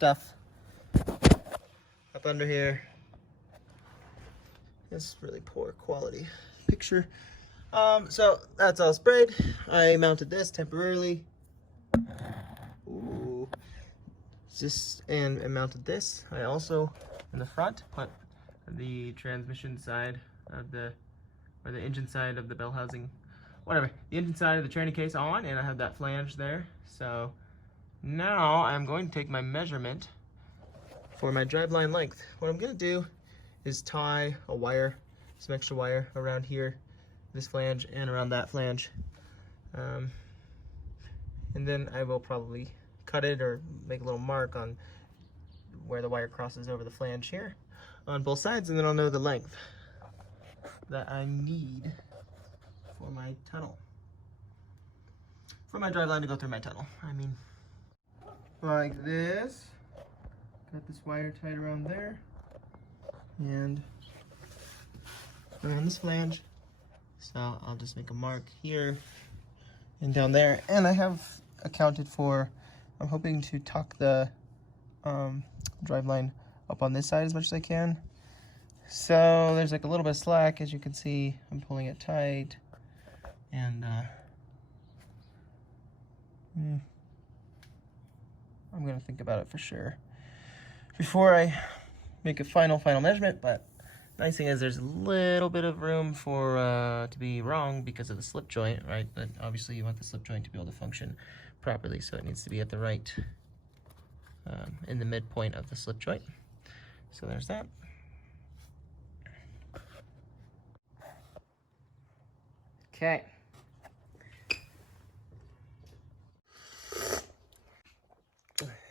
stuff up under here. It's really poor quality picture. So that's all sprayed. I mounted this temporarily. Ooh. And mounted this. I also, in the front, put the transmission side of the, or the engine side of the bell housing, whatever, the engine side of the tranny case on, and I have that flange there. So now I'm going to take my measurement for my driveline length. What I'm gonna do is tie a wire, some extra wire around here, this flange, and around that flange. And then I will probably cut it or make a little mark on where the wire crosses over the flange here on both sides, and then I'll know the length that I need for my tunnel. For my driveline to go through my tunnel. I mean, like this. Got this wire tied around there. And around this flange. So I'll just make a mark here and down there. And I have accounted for, I'm hoping to tuck the driveline up on this side as much as I can. So there's like a little bit of slack, as you can see. I'm pulling it tight. And I'm gonna think about it for sure before I make a final measurement. But the nice thing is there's a little bit of room for to be wrong because of the slip joint, right? But obviously you want the slip joint to be able to function properly, so it needs to be at the right in the midpoint of the slip joint. So there's that. Okay.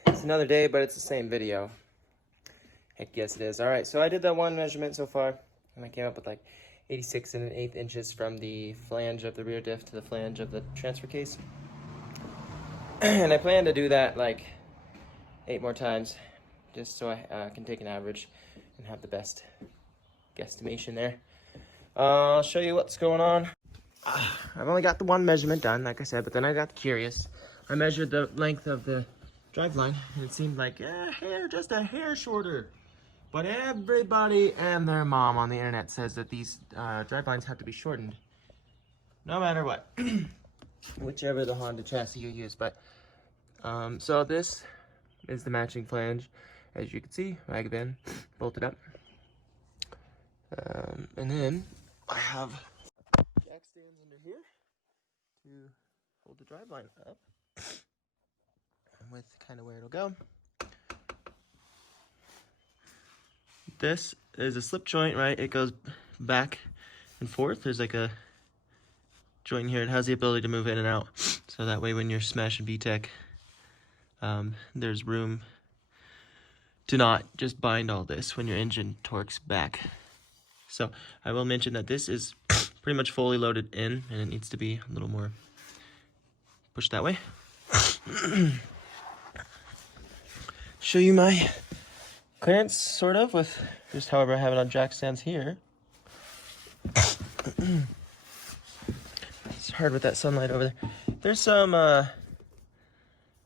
It's another day, but it's the same video. Heck yes it is. All right, so I did that one measurement so far, and I came up with like 86 1/8 inches from the flange of the rear diff to the flange of the transfer case. And I plan to do that like 8 more times, just so I can take an average and have the best guesstimation there. I'll show you what's going on. I've only got the one measurement done, like I said, but then I got curious. I measured the length of the driveline, and it seemed like just a hair shorter. But everybody and their mom on the internet says that these drivelines have to be shortened, no matter what, whichever the Honda chassis you use. But so this is the matching flange, as you can see, Wagovan bolted up, and then I have jack stands under here to hold the driveline up with kind of where it'll go. This is a slip joint, right? It goes back and forth. There's like a joint here. It has the ability to move in and out, so that way when you're smashing VTEC, there's room to not just bind all this when your engine torques back. So I will mention that this is pretty much fully loaded in, and it needs to be a little more pushed that way. Show you my clearance, sort of, with just however I have it on jack stands here. It's hard with that sunlight over there. There's some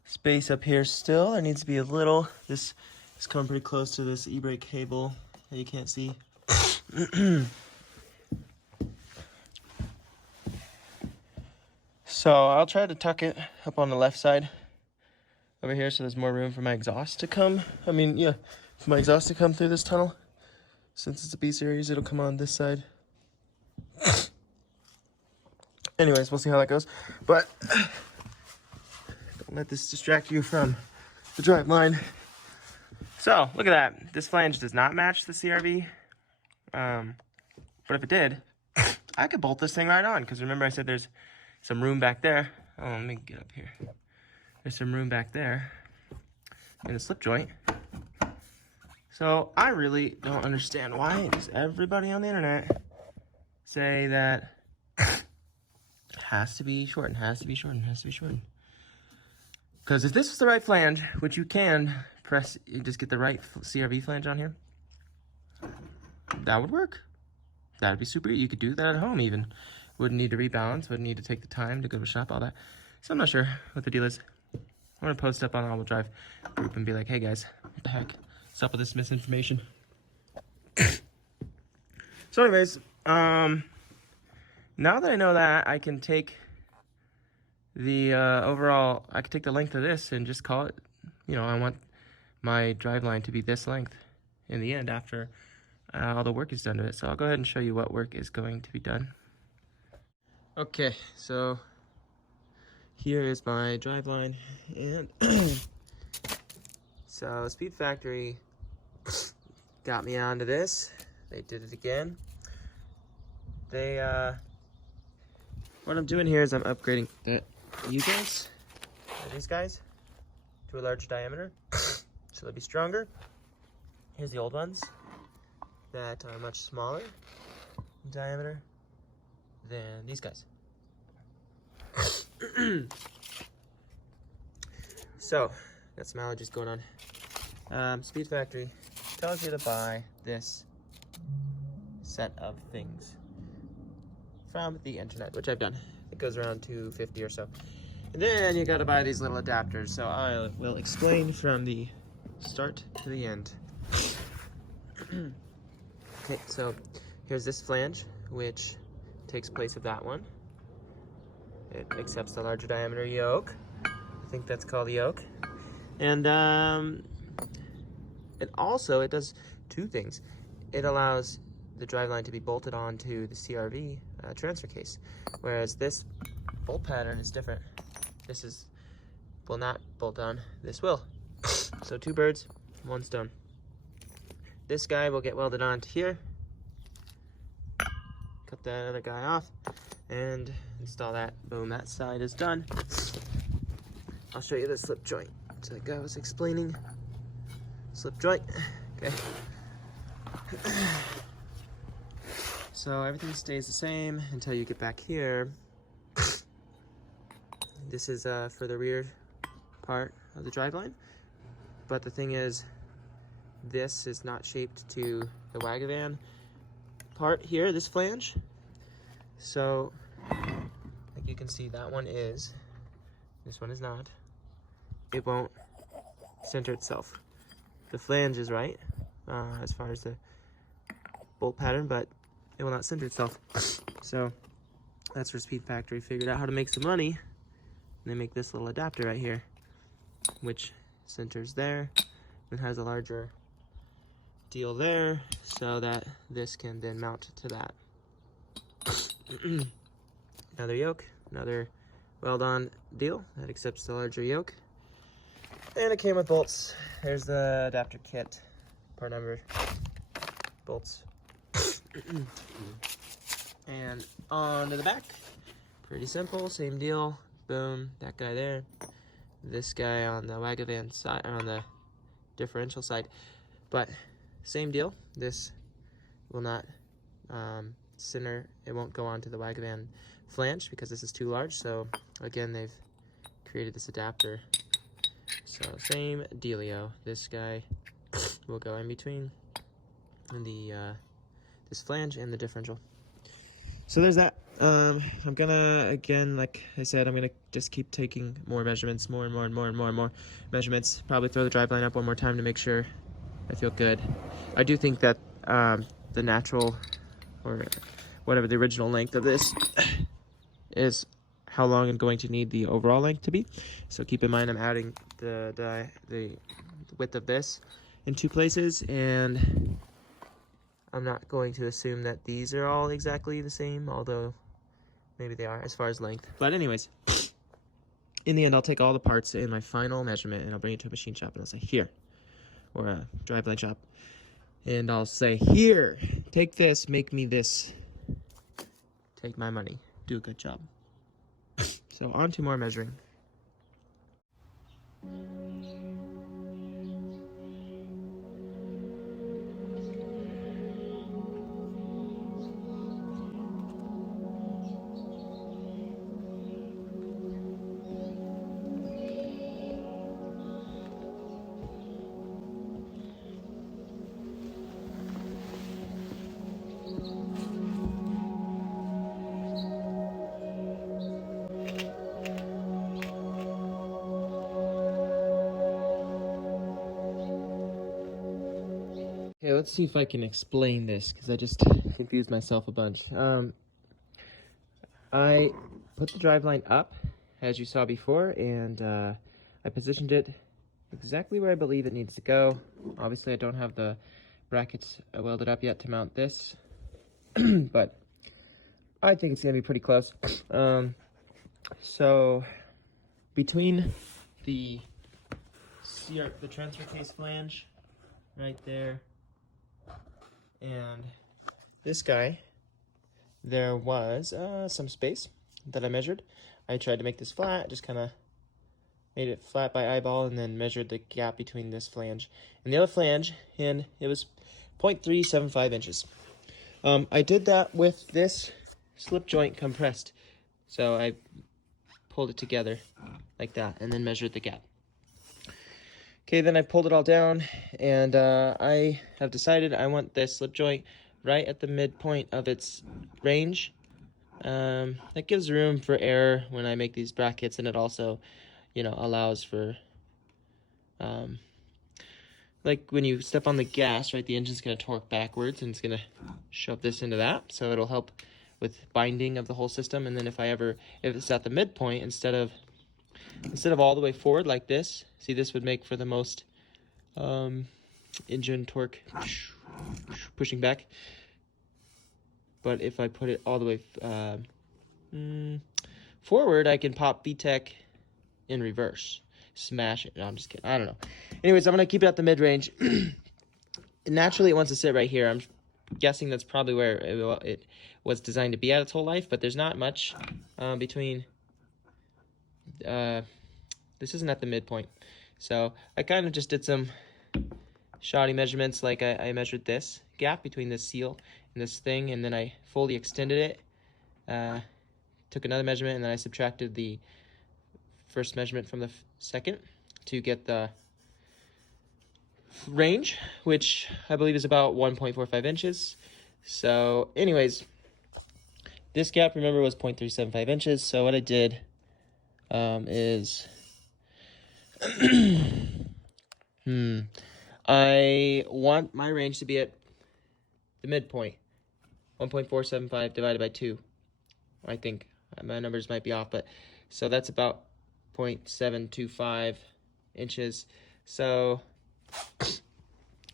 space up here still. There needs to be a little. This is coming pretty close to this e-brake cable that you can't see. So I'll try to tuck it up on the left side over here so there's more room for my exhaust to come. I mean, yeah, for my exhaust to come through this tunnel. Since it's a B-series, it'll come on this side. Anyways, we'll see how that goes. But don't let this distract you from the drive line. So, look at that. This flange does not match the CRV. But if it did, I could bolt this thing right on. Because remember I said there's some room back there. Oh, let me get up here. There's some room back there in the slip joint. So I really don't understand why does everybody on the internet say that it has to be shortened, has to be shortened, has to be shortened. Because if this was the right flange, which you can press, you just get the right CRV flange on here, that would work. That would be super. You could do that at home even. Wouldn't need to rebalance, wouldn't need to take the time to go to shop, all that. So I'm not sure what the deal is. I want to post up on all-wheel drive group and be like, hey guys, what the heck? What's up with this misinformation? So anyways, now that I know that, I can take the overall, I can take the length of this and just call it, you know, I want my driveline to be this length in the end after all the work is done to it. So I'll go ahead and show you what work is going to be done. Okay, so here is my driveline, and so Speed Factory got me onto this. They did it again. They what I'm doing here is I'm upgrading these guys to a larger diameter, so they'll be stronger. Here's the old ones that are much smaller in diameter than these guys. So, got some allergies going on. Speed Factory tells you to buy this set of things from the internet, which I've done. It goes around $250 or so. And then you gotta buy these little adapters. So I will explain from the start to the end. Okay, so here's this flange, which takes place of that one. It accepts the larger diameter yoke. I think that's called the yoke. And it does two things. It allows the driveline to be bolted onto the CRV transfer case, whereas this bolt pattern is different. This will not bolt on, this will. So two birds, one stone. This guy will get welded onto here, cut that other guy off, and install that. Boom, that side is done. I'll show you the slip joint. So like I was explaining, slip joint, okay. So everything stays the same until you get back here. This is for the rear part of the driveline. But the thing is, this is not shaped to the Wagovan part here, this flange. So, like you can see, that one is, this one is not. It won't center itself. The flange is right, as far as the bolt pattern, but it will not center itself. So that's where Speed Factory figured out how to make some money. And they make this little adapter right here, which centers there and has a larger deal there, so that this can then mount to that. Another yoke, another weld-on deal that accepts the larger yoke. And it came with bolts. There's the adapter kit, part number, bolts. And on to the back, pretty simple, same deal. Boom, that guy there, this guy on the Wagovan side, on the differential side, but same deal. This will not center, it won't go onto the Wagovan flange because this is too large. So again, they've created this adapter. So same dealio. This guy will go in between the this flange and the differential. So there's that. I'm gonna, again, like I said, I'm gonna just keep taking more measurements, more measurements. Probably throw the driveline up one more time to make sure I feel good. I do think that the natural, or whatever the original length of this is how long I'm going to need the overall length to be. So keep in mind I'm adding the width of this in two places, and I'm not going to assume that these are all exactly the same, although maybe they are as far as length. But anyways, in the end, I'll take all the parts in my final measurement and I'll bring it to a machine shop and I'll say, here, or a driveline shop, and I'll say, here, take this, make me this, take my money, do a good job. So on to more measuring. Okay, let's see if I can explain this, because I just confused myself a bunch. I put the driveline up, as you saw before, and I positioned it exactly where I believe it needs to go. Obviously, I don't have the brackets welded up yet to mount this, but I think it's going to be pretty close. So, between the transfer case flange right there and this guy, there was some space that I measured. I tried to make this flat, just kind of made it flat by eyeball, and then measured the gap between this flange and the other flange, and it was 0.375 inches. I did that with this slip joint compressed. So I pulled it together like that and then measured the gap. Okay, then I pulled it all down, and I have decided I want this slip joint right at the midpoint of its range. That gives room for error when I make these brackets, and it also, you know, allows for, like when you step on the gas, right, the engine's going to torque backwards, and it's going to shove this into that, so it'll help with binding of the whole system. And then if it's at the midpoint, instead of all the way forward like this, see, this would make for the most engine torque pushing back. But if I put it all the way forward, I can pop VTEC in reverse. Smash it. No, I'm just kidding. I don't know. Anyways, I'm going to keep it at the mid-range. Naturally, it wants to sit right here. I'm guessing that's probably where it was designed to be at its whole life, but there's not much between... this isn't at the midpoint. So I kind of just did some shoddy measurements, like I measured this gap between this seal and this thing, and then I fully extended it, took another measurement, and then I subtracted the first measurement from the second to get the range, which I believe is about 1.45 inches. So anyways, this gap, remember, was 0.375 inches. So what I did is I want my range to be at the midpoint, 1.475 divided by 2. I think my numbers might be off, but so that's about 0.725 inches. So I'm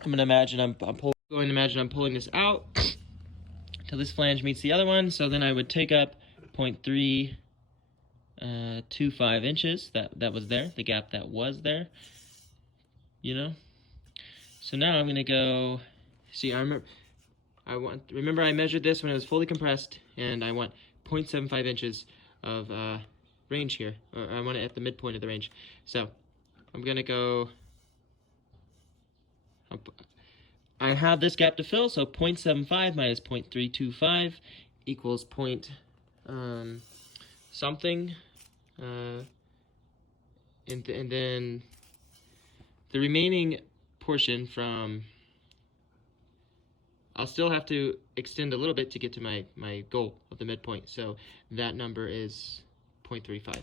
going to imagine I'm pulling this out till this flange meets the other one. So then I would take up 0.325 inches that was there, the gap that was there, you know. So now I'm going to go, see, remember I measured this when it was fully compressed, and I want 0.75 inches of range here, or I want it at the midpoint of the range. So I'm going to go, I have this gap to fill, so 0.75 minus 0.325 equals something, and then the remaining portion from, I'll still have to extend a little bit to get to my goal of the midpoint, so that number is 0.35.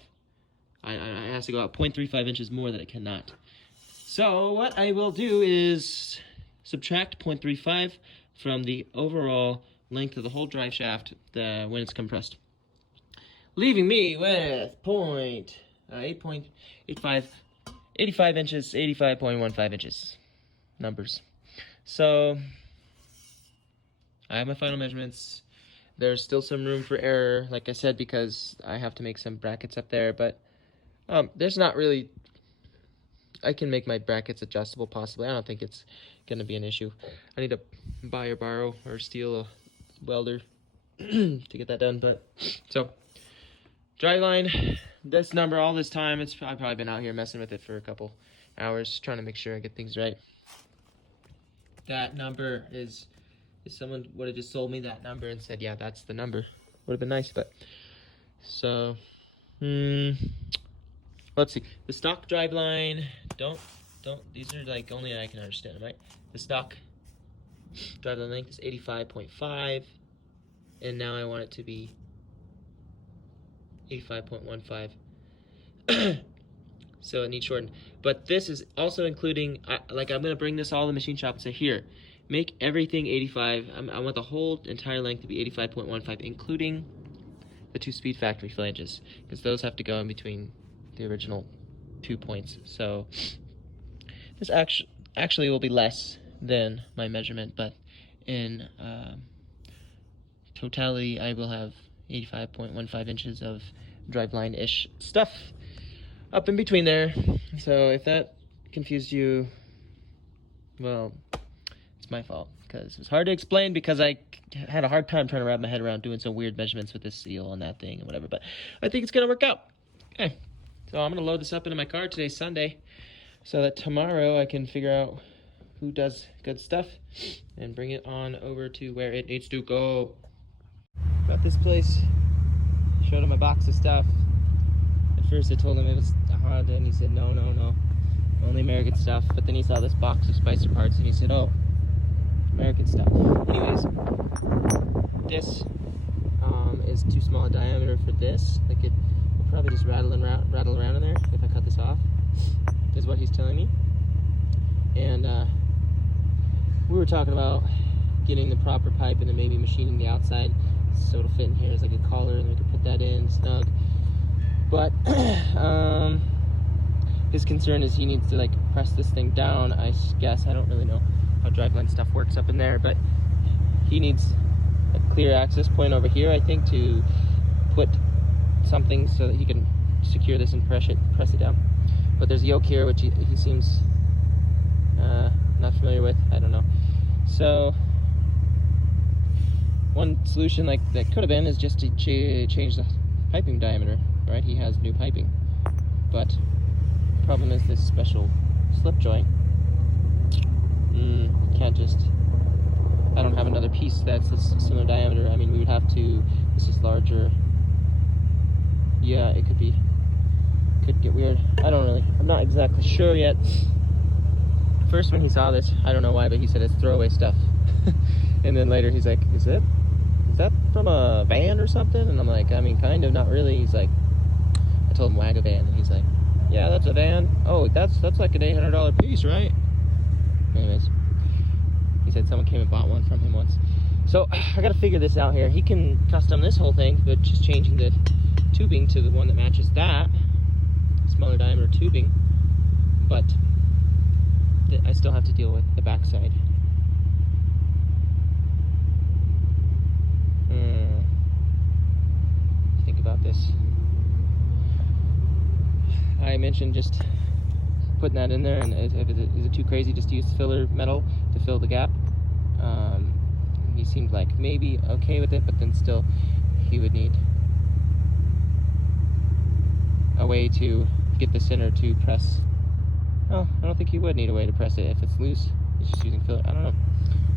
I have to go out 0.35 inches more than it cannot. So what I will do is subtract 0.35 from the overall length of the whole drive shaft when it's compressed, leaving me with 85 inches, 85.15 inches numbers. So I have my final measurements. There's still some room for error, like I said, because I have to make some brackets up there, but there's not really, I can make my brackets adjustable possibly. I don't think it's going to be an issue. I need to buy or borrow or steal a welder to get that done. But so driveline, this number all this time, I've probably been out here messing with it for a couple hours trying to make sure I get things right. That number is, if someone would have just sold me that number and said, yeah, that's the number, would have been nice. But so let's see, the stock driveline, don't these are like only I can understand, right? The stock driveline length is 85.5, and now I want it to be 85.15. So it needs shortened. But this is also including, like, I'm going to bring this all to the machine shop and say, here, make everything 85. I want the whole entire length to be 85.15, including the 2 speed factory flanges, because those have to go in between the original 2 points. So this actually will be less than my measurement, but in totality, I will have 85.15 inches of Driveline-ish stuff up in between there. So if that confused you, well, it's my fault, because it was hard to explain, because I had a hard time trying to wrap my head around doing some weird measurements with this seal and that thing and whatever, but I think it's gonna work out. Okay, so I'm gonna load this up into my car. Today's Sunday, so that tomorrow I can figure out who does good stuff and bring it on over to where it needs to go. Got this place, showed him a box of stuff. At first I told him it was Honda, and he said no, only American stuff. But then he saw this box of Spicer parts and he said, oh, American stuff. Anyways, this is too small a diameter for this. Like, it will probably just rattle around in there if I cut this off, is what he's telling me. And we were talking about getting the proper pipe and then maybe machining the outside so it'll fit in here as like a collar, and we could put that in snug. But his concern is he needs to like press this thing down, I guess. I don't really know how Driveline stuff works up in there, but he needs a clear access point over here, I think, to put something so that he can secure this and press it down. But there's a yoke here, which he seems not familiar with. I don't know. So one solution like that could have been is just to change the piping diameter, right? He has new piping, but the problem is this special slip joint. Can't just, I don't have another piece that's a similar diameter. I mean, we would have to, this is larger. Yeah, it could get weird. I'm not exactly sure yet. First, when he saw this, I don't know why, but he said it's throwaway stuff. And then later he's like, is that from a van or something? And I'm like, I mean, kind of, not really. He's like, I told him Wagovan, and he's like, yeah, that's a van. Oh, that's like an $800 piece, right? Anyways, he said someone came and bought one from him once. So I gotta figure this out here. He can custom this whole thing, but just changing the tubing to the one that matches that smaller diameter tubing. But I still have to deal with the backside. Think about this. I mentioned just putting that in there, and is it too crazy just to use filler metal to fill the gap? He seemed like maybe okay with it, but then still he would need a way to get the center to press. Oh, I don't think he would need a way to press it if it's loose. He's just using filler. I don't know.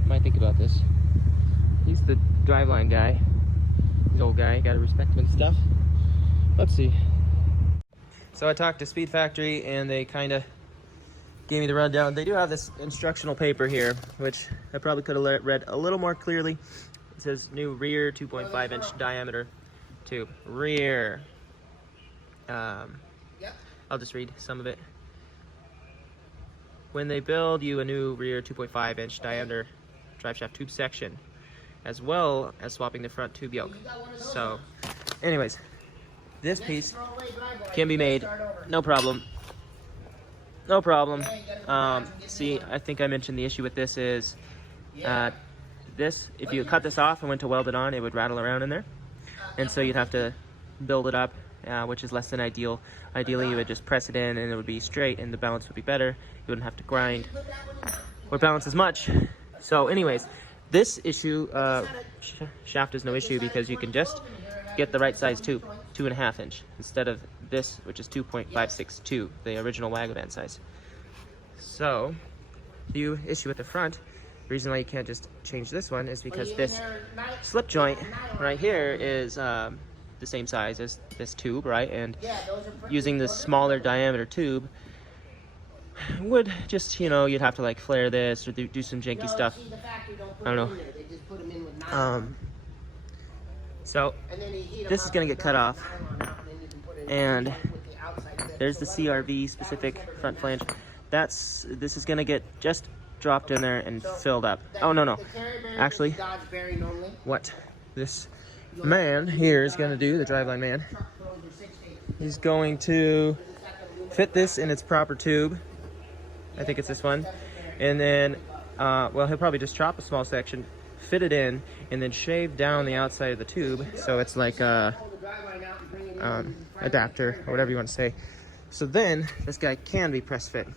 I might think about this. He's the Driveline guy. He's an old guy. Gotta respect him and stuff. Let's see. So I talked to Speed Factory, and they kind of gave me the rundown. They do have this instructional paper here, which I probably could have read a little more clearly. It says new rear 2.5 inch diameter tube. Rear. I'll just read some of it. When they build you a new rear 2.5 inch diameter driveshaft tube section, as well as swapping the front tube yoke. So, anyways, this piece can be made, no problem. No problem. See, I think I mentioned the issue with this is, if you cut this off and went to weld it on, it would rattle around in there. And so you'd have to build it up, which is less than ideal. Ideally, you would just press it in and it would be straight and the balance would be better. You wouldn't have to grind or balance as much. So anyways, this issue, shaft is no issue because you can just get the right size tube, 2.5 inch, instead of this, which is 2.562, the original Wagovan size. So, the issue with the front, the reason why you can't just change this one is because this slip joint right here is the same size as this tube, right? And using this smaller diameter tube would just, you'd have to like flare this or do some janky stuff. I don't know. So this is gonna get cut off, and there's the CRV specific front flange. this is gonna get just dropped in there and filled up. Oh, no. Actually, what this man here is gonna do, the Driveline man, he's going to fit this in its proper tube. I think it's this one. And then, well, he'll probably just chop a small section, fit it in, and then shave down the outside of the tube. So it's like a adapter, or whatever you want to say. So then, this guy can be press fit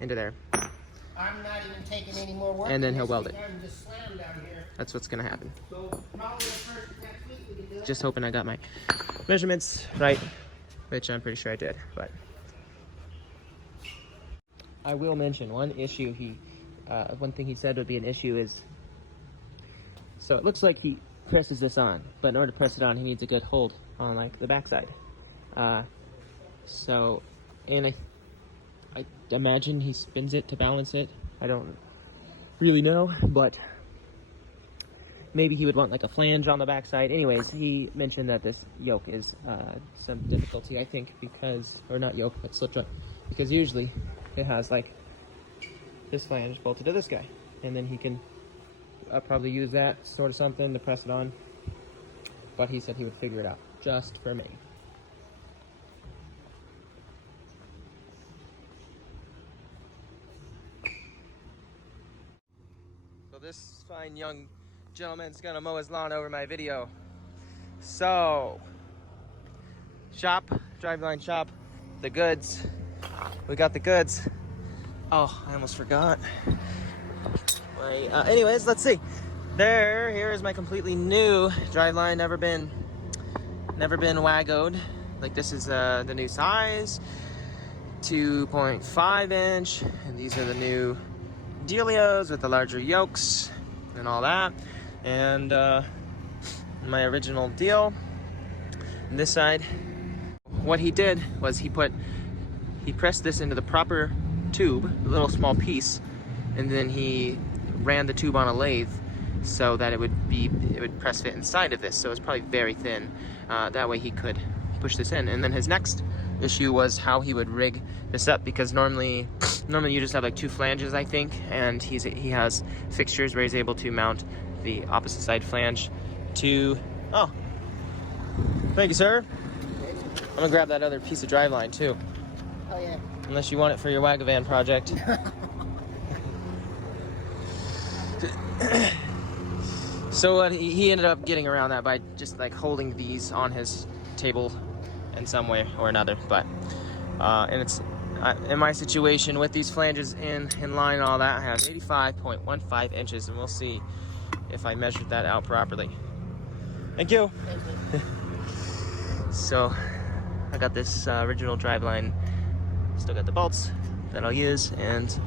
into there. I'm not even taking any more work. And then he'll weld it. Just slam down here. That's what's gonna happen. So probably the first next week we can do it. Just hoping I got my measurements right, which I'm pretty sure I did, but. I will mention one issue one thing he said would be an issue is, so it looks like he presses this on, but in order to press it on, he needs a good hold on like the backside. So, and I imagine he spins it to balance it. I don't really know, but maybe he would want like a flange on the backside. Anyways, he mentioned that this yoke is some difficulty, I think, because, or not yoke, but slip joint, because usually it has like this flange bolted to this guy, and then he can probably use that sort of something to press it on. But he said he would figure it out just for me. So this fine young gentleman's gonna mow his lawn over my video. So, shop, Driveline shop, the goods. We got the goods. Oh, I almost forgot. Anyways, let's see. Here is my completely new Driveline, never been wagoed. Like, this is the new size, 2.5 inch, and these are the new dealios with the larger yokes and all that. And my original deal on this side, what he did was he pressed this into the proper tube, a little small piece, and then he ran the tube on a lathe so that it would press fit inside of this. So it's probably very thin. That way he could push this in. And then his next issue was how he would rig this up, because normally you just have like 2 flanges, I think, and he has fixtures where he's able to mount the opposite side flange to. Oh, thank you, sir. I'm gonna grab that other piece of Driveline too. Oh yeah. Unless you want it for your Wagovan project. So he ended up getting around that by just like holding these on his table in some way or another. But and it's in my situation with these flanges in line and all that, I have 85.15 inches, and we'll see if I measured that out properly. Thank you. So I got this original Driveline. Still got the bolts that I'll use, and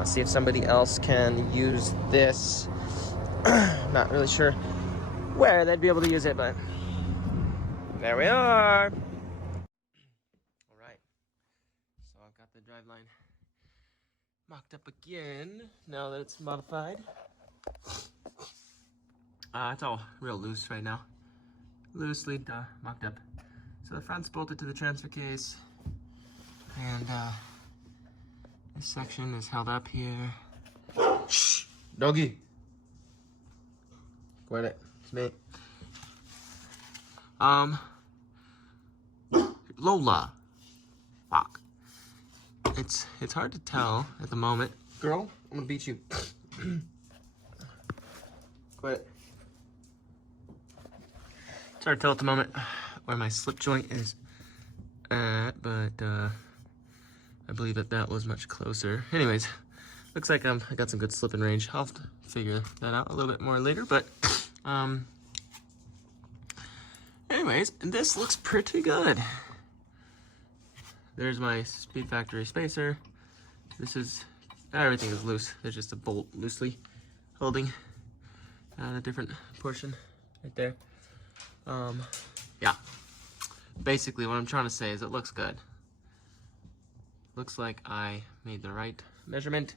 I'll see if somebody else can use this. Not really sure where they'd be able to use it, but there we are. All right, so I've got the Driveline mocked up again now that it's modified. It's all real loose right now, loosely mocked up. So the front's bolted to the transfer case, and this section is held up here. Shh, doggy. Quit it. It's me. Lola. Fuck. It's hard to tell at the moment. Girl, I'm gonna beat you. Quit. It's hard to tell at the moment where my slip joint is at, but I believe that was much closer. Anyways, looks like I got some good slipping range. I'll have to figure that out a little bit more later, but anyways, this looks pretty good. There's my Speed Factory spacer. Everything is loose. There's just a bolt loosely holding a different portion right there. Yeah. Basically, what I'm trying to say is it looks good. Looks like I made the right measurement.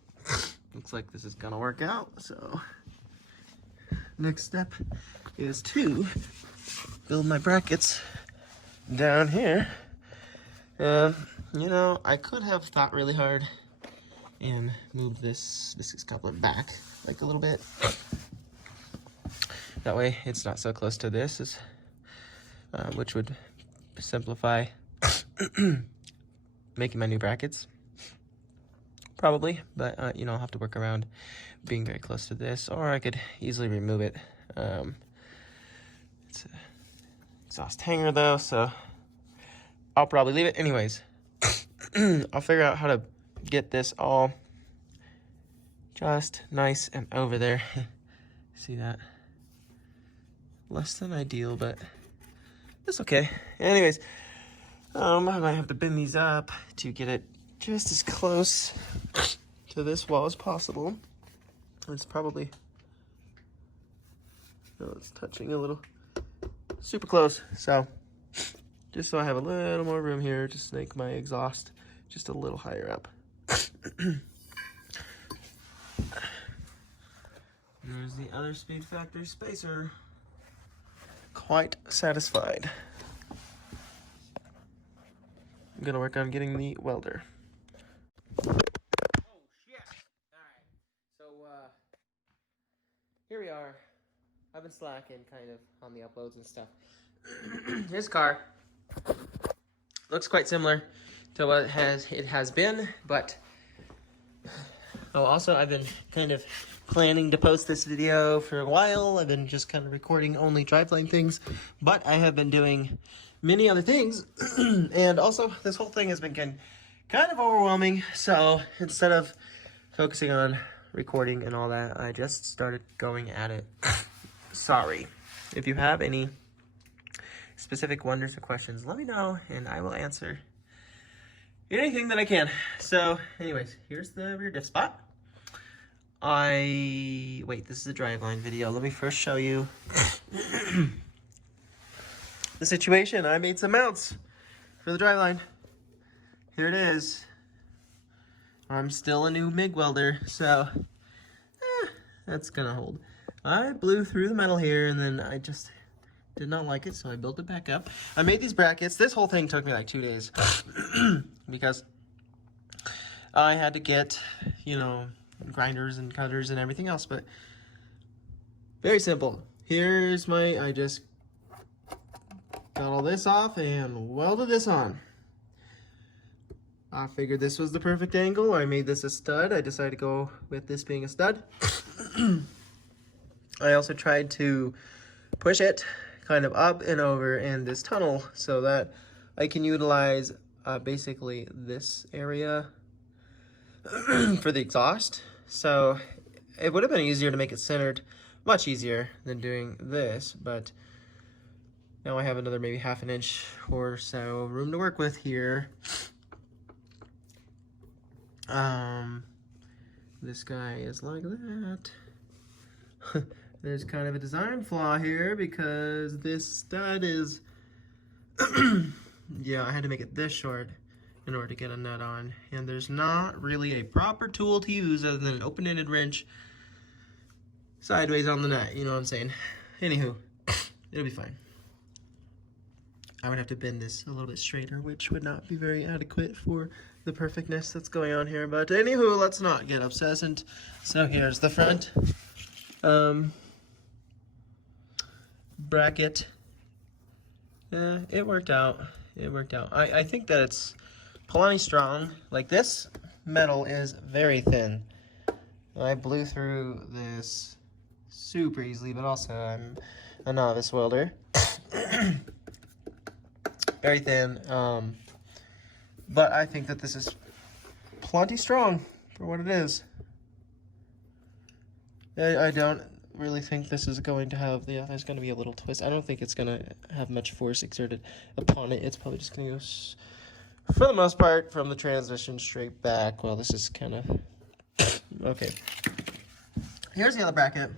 Looks like this is gonna work out, so next step is to build my brackets down here. You know, I could have thought really hard and move this viscous coupler back like a little bit. That way it's not so close to this, which would simplify making my new brackets. Probably, but you know, I'll have to work around being very close to this, or I could easily remove it. It's an exhaust hanger though, so I'll probably leave it anyways. I'll figure out how to get this all just nice and over there. See that? Less than ideal, but it's okay. Anyways, I might have to bend these up to get it just as close to this wall as possible. It's probably, oh, it's touching a little, super close. So, just so I have a little more room here, just make my exhaust just a little higher up. There's the other speed factor spacer. Quite satisfied. I'm gonna work on getting the welder. Oh shit! Alright, so here we are. I've been slacking kind of on the uploads and stuff. This car looks quite similar to what it has been, but also I've been kind of planning to post this video for a while. I've been just kind of recording only Driveline things, but I have been doing many other things, and also this whole thing has been kind of overwhelming, so instead of focusing on recording and all that, I just started going at it. Sorry. If you have any specific wonders or questions, let me know, and I will answer anything that I can. So, anyways, here's the rear diff spot. Wait, this is a Driveline video. Let me first show you the situation. I made some mounts for the Driveline. Here it is. I'm still a new MIG welder, so that's gonna hold. I blew through the metal here, and then I just did not like it, so I built it back up. I made these brackets. This whole thing took me like 2 days because I had to get, you know, grinders and cutters and everything else, but very simple. Here's I just got all this off and welded this on. I figured this was the perfect angle. I made this a stud. I decided to go with this being a stud. I also tried to push it kind of up and over in this tunnel so that I can utilize basically this area for the exhaust. So it would have been easier to make it centered, much easier than doing this, but now I have another maybe ½ an inch or so room to work with here. This guy is like that. There's kind of a design flaw here because this stud is yeah, I had to make it this short in order to get a nut on, and there's not really a proper tool to use other than an open-ended wrench sideways on the nut, you know what I'm saying? Anywho, it'll be fine. I would have to bend this a little bit straighter, which would not be very adequate for the perfectness that's going on here, but anywho, let's not get obsessed. So here's the front bracket. Yeah, it worked out. It worked out. I think that it's plenty strong. Like, this metal is very thin. I blew through this super easily, but also I'm a novice welder. Very thin, but I think that this is plenty strong for what it is. I don't really think this is going to have, yeah, there's going to be a little twist. I don't think it's going to have much force exerted upon it. It's probably just going to go, for the most part, from the transmission straight back. Well, this is kind of, okay. Here's the other bracket.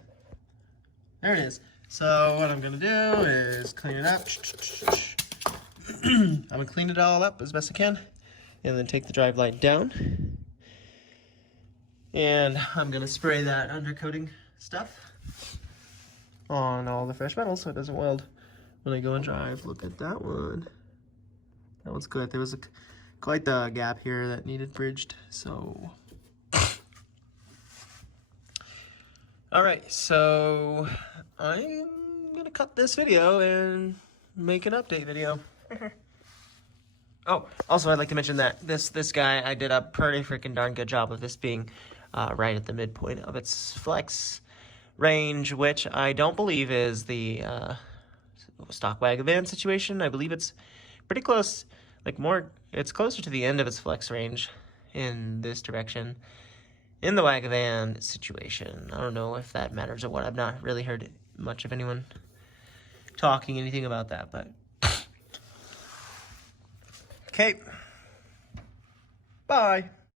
There it is. So what I'm going to do is clean it up. I'm going to clean it all up as best I can, and then take the Driveline down. And I'm going to spray that undercoating stuff on all the fresh metal so it doesn't weld when I go and drive. Look at that one. That one's good. There was quite the gap here that needed bridged, so Alright, so I'm gonna cut this video and make an update video. Oh, also I'd like to mention that this guy, I did a pretty freaking darn good job of this being right at the midpoint of its flex range, which I don't believe is the stock Wagovan situation. I believe it's pretty close, like it's closer to the end of its flex range in this direction. In the Wagovan situation, I don't know if that matters or what. I've not really heard much of anyone talking anything about that, but okay. Bye.